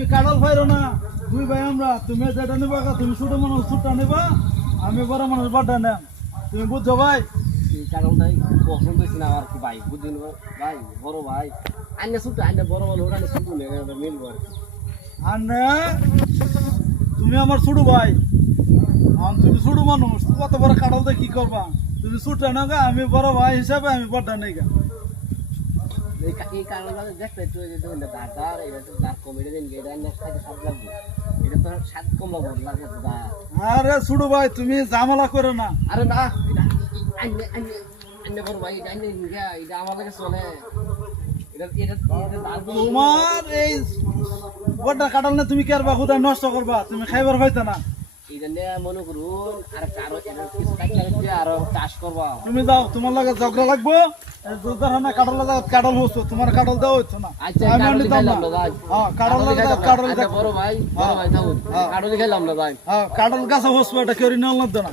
তুমি কাঁঠাল পাইরো না, দুই ভাই আমরা, তুমি যেটা নেবা তুমি ছোট মানুষ ছোটটা নেবা, আমি বড় মানুষ বড়টা নেন, তুমি বুঝছো ভাই? এই কারণটাই পছন্দ হয়েছে না আমার কি ভাই, বুঝলেন ভাই, বড় ভাই আইনে ছোট আইনে বড় বড় ওরা ছোট মিলবো আর কি। আর না, তুমি আমার ছোট ভাই, তুমি ছোট মানুষ, কত বড় কাঁঠাল দিয়ে কি করবা? তুমি ছোটটা নেগা, আমি বড় ভাই হিসাবে আমি বড়টা নেগা। এই কারণটা দেখতে একটু দাঁড় এটা তো দাঁড় কমেডি দিন এটা আইনে খাইতে স্বাদ লাগবে, এটা তো স্বাদ কম লাগবে লাগে দাঁড়। আরে ছোট ভাই তুমি ঝামেলা করো না। আরে না এটা আইনে আইনে আইনে বড় ভাই এটা আইনে এটা আমার কাছে চলে, এটা এটা দাঁড় তোমার এই বড়টা কাঁঠাল না তুমি কেরবা কোথায় নষ্ট করবা, তুমি খাইবার পাইতা না। এটা নিয়ে মনে করুন আর কারো এটা কিছু কাটলে আরো চাষ করবা। তুমি যাও, তোমার লাগে ঝগড়া লাগবো, কাঁঠাল লাগা কাঁঠাল হচ্ছে, তোমার কাঁঠাল দেওয়া হচ্ছে না। আচ্ছা আমি কারো নিতাম না। দিলাম না ভাই, হ্যাঁ কাঁঠাল লাগা কাঁঠাল বড় ভাই থাকুন, কারো দিলাম না ভাই। কাঁঠাল গাছে হচ্ছে, এটা কেউ নিয়ে না।